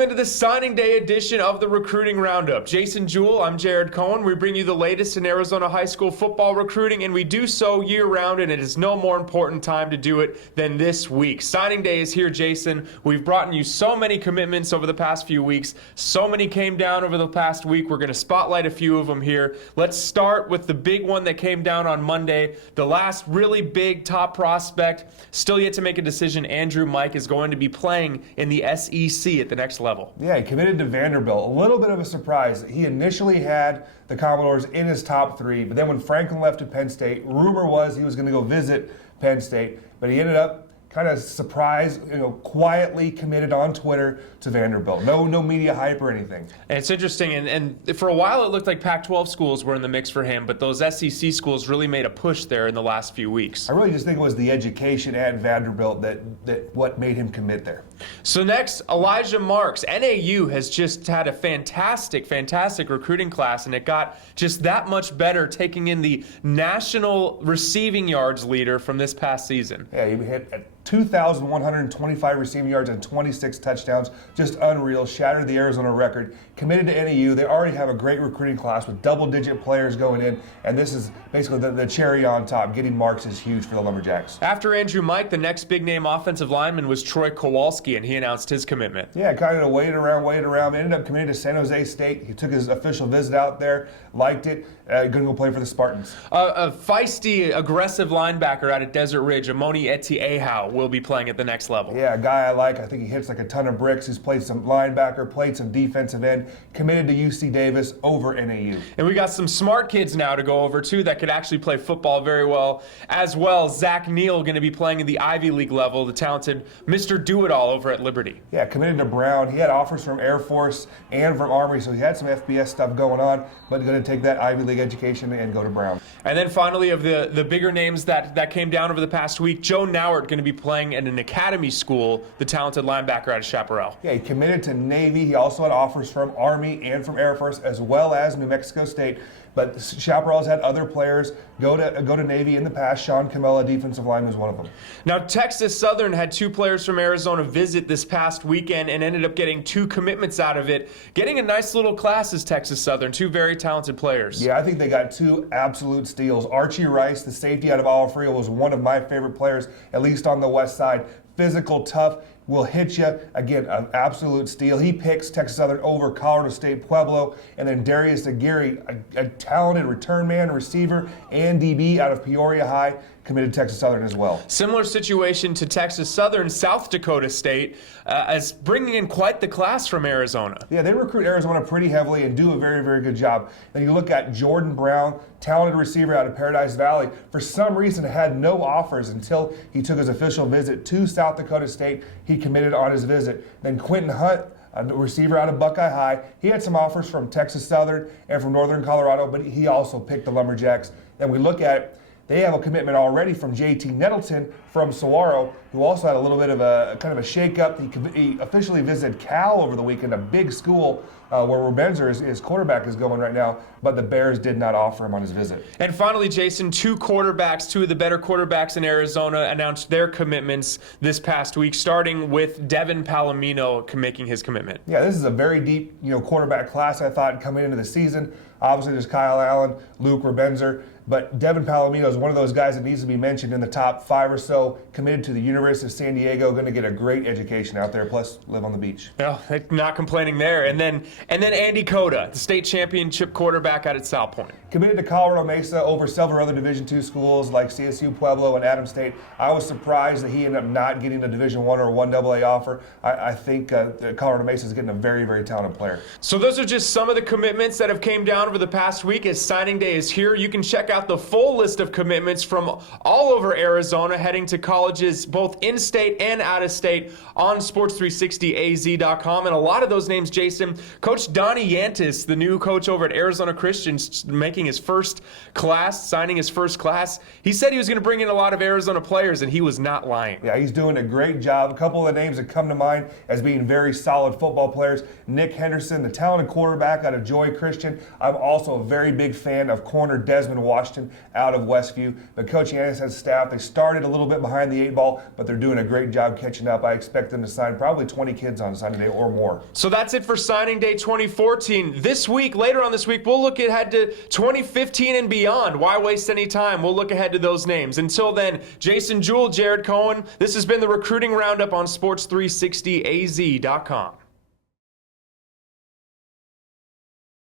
Welcome into the signing day edition of the Recruiting Roundup. Jason Jewell, I'm Jared Cohen. We bring you the latest in Arizona high school football recruiting, and we do so year-round, and it is no more important time to do it than this week. Signing day is here, Jason. We've brought you so many commitments over the past few weeks. So many came down over the past week. We're going to spotlight a few of them here. Let's start with the big one that came down on Monday. The last really big top prospect, still yet to make a decision. Andrew Mike is going to be playing in the SEC at the next level. Yeah, he committed to Vanderbilt. A little bit of a surprise. He initially had the Commodores in his top three, but then when Franklin left to Penn State, rumor was he was going to go visit Penn State, but he ended up kind of surprised, quietly committed on Twitter to Vanderbilt. No media hype or anything. And it's interesting, and for a while it looked like Pac-12 schools were in the mix for him, but those SEC schools really made a push there in the last few weeks. I really just think it was the education at Vanderbilt that what made him commit there. So next, Elijah Marks. NAU has just had a fantastic recruiting class, and it got just that much better, taking in the national receiving yards leader from this past season. Yeah, he hit 2,125 receiving yards and 26 touchdowns. Just unreal. Shattered the Arizona record. Committed to NAU. They already have a great recruiting class with double-digit players going in, and this is basically the cherry on top. Getting Marks is huge for the Lumberjacks. After Andrew Mike, the next big-name offensive lineman was Troy Kowalski, and he announced his commitment. Yeah, kind of waited around. Ended up committing to San Jose State. He took his official visit out there, liked it. Going to go play for the Spartans. A feisty, aggressive linebacker out of Desert Ridge, Amoni Etiehu, will be playing at the next level. Yeah, a guy I like. I think he hits like a ton of bricks. He's played some linebacker, played some defensive end, committed to UC Davis over NAU. And we got some smart kids now to go over, too, that could actually play football very well as well. Zach Neal going to be playing at the Ivy League level, the talented Mr. Do-It-All over at Liberty. Yeah, committed to Brown. He had offers from Air Force and from Army, so he had some FBS stuff going on, but going to take that Ivy League education and go to Brown. And then finally, of the bigger names that came down over the past week, Joe Nauert going to be playing at an academy school, the talented linebacker out of Chaparral. Yeah, he committed to Navy. He also had offers from Army and from Air Force, as well as New Mexico State. But Chaparral's had other players go to Navy in the past. Sean Camella, defensive lineman, was one of them. Now, Texas Southern had two players from Arizona visit this past weekend and ended up getting two commitments out of it. Getting a nice little class is Texas Southern, two very talented players. Yeah, I think they got two absolute steals. Archie Rice, the safety out of Alfredo, was one of my favorite players, at least on the west side. Physical, tough, will hit you. Again, an absolute steal. He picks Texas Southern over Colorado State Pueblo. And then Darius Aguirre, a talented return man, receiver, and DB out of Peoria High, committed to Texas Southern as well. Similar situation to Texas Southern, South Dakota State, as bringing in quite the class from Arizona. Yeah, they recruit Arizona pretty heavily and do a very, very good job. Then you look at Jordan Brown, talented receiver out of Paradise Valley. For some reason, had no offers until he took his official visit to South Dakota State. He committed on his visit. Then Quentin Hunt, a receiver out of Buckeye High. He had some offers from Texas Southern and from Northern Colorado, but he also picked the Lumberjacks. Then we look at it. They have a commitment already from J.T. Nettleton from Saguaro, who also had a little bit of a kind of a shakeup. He officially visited Cal over the weekend, a big school where Rubenzer, his quarterback, is going right now, but the Bears did not offer him on his visit. And finally, Jason, two of the better quarterbacks in Arizona announced their commitments this past week, starting with Devin Palomino making his commitment. Yeah, this is a very deep, quarterback class, I thought, coming into the season. Obviously, there's Kyle Allen, Luke Rubenzer, but Devin Palomino is one of those guys that needs to be mentioned in the top 5 or so, committed to the University of San Diego, going to get a great education out there, plus live on the beach. Well, not complaining there. And then Andy Cota, the state championship quarterback out at South Point. Committed to Colorado Mesa over several other Division II schools like CSU, Pueblo, and Adams State. I was surprised that he ended up not getting a Division I or 1AA offer. I think Colorado Mesa is getting a very, very talented player. So those are just some of the commitments that have came down over the past week as signing day is here. You can check out the full list of commitments from all over Arizona heading to colleges both in-state and out-of-state on sports360az.com. And a lot of those names, Jason, Coach Donnie Yantis, the new coach over at Arizona Christian, making his first class, signing his first class. He said he was going to bring in a lot of Arizona players, and he was not lying. Yeah, he's doing a great job. A couple of the names that come to mind as being very solid football players. Nick Henderson, the talented quarterback out of Joy Christian. I'm also a very big fan of corner Desmond Washington out of Westview. But Coach Yannis has staff. They started a little bit behind the 8 ball, but they're doing a great job catching up. I expect them to sign probably 20 kids on signing day or more. So that's it for signing day 2014. This week, later on this week, we'll look ahead to 2015 and beyond. Why waste any time? We'll look ahead to those names. Until then, Jason Jewell, Jared Cohen, this has been the Recruiting Roundup on Sports360AZ.com.